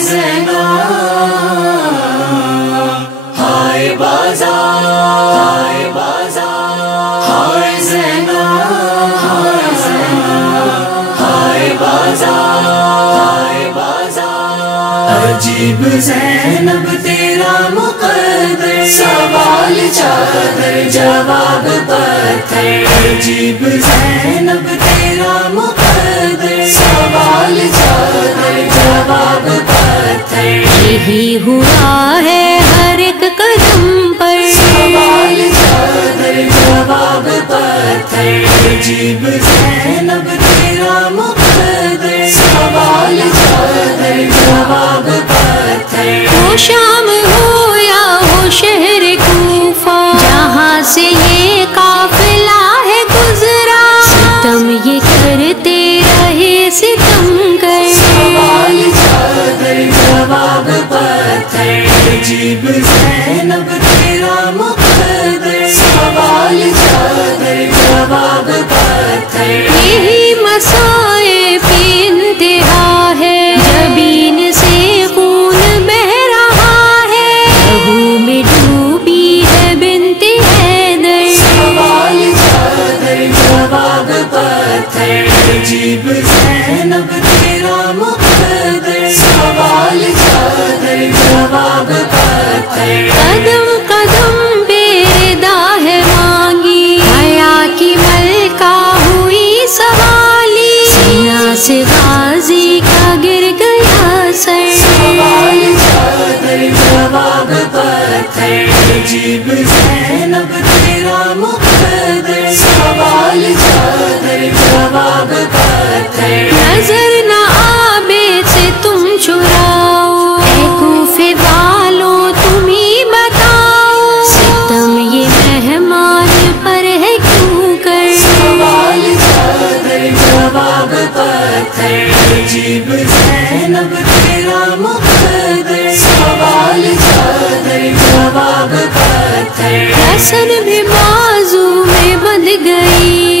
زینا ہائے بازار ہائے بازار ہائے زینا ہائے زینا ہائے بازار ہائے بازار عجیب زینب تیرا مقدر سوال چادر جواب پتھر عجیب زینب تیرا مقدر سوال چادر جواب پتھر یہی ہوا ہے ہر ایک قدم پر سوال چادر جواب پتھر عجیب زینب تیرا مقدر سوال چادر جواب پتھر وہ شام ہو یا ہو شہر کوفہ جہاں سے یہ قافلہ ہے گزرا ستم یہ کرتے رہے ستم گر سوال چادر جواب پتھر عجیب زینب تیرا مقدر سوال چادر جواب پتھر یہی مصائب کی انتہا ہے جبین سے خون بہ رہا ہے لہو میں ڈوبی ہے بنت حیدر سوال چادر جواب پتھر عجیب زینب تیرا مقدر سوال چادر جواب پتھر قدم قدم پہ ردا ہے مانگی حیا کی ملکہ ہوئی سوالی سینہ سے غازی کا گر گیا سر سوال چادر جواب پتھر عجیب زینب تیرا مقدر سوال چادر جواب پتھر نظر نہ آبے سے تم چراؤ اے کوفے والوں تم ہی بتاؤ ستم یہ مہمان پر ہے کیوں کر سوال چادر جواب پتھر عجیب زینب تیرا مقدر سوال چادر جواب پتھر حسن بھی بازو میں بندھ گئی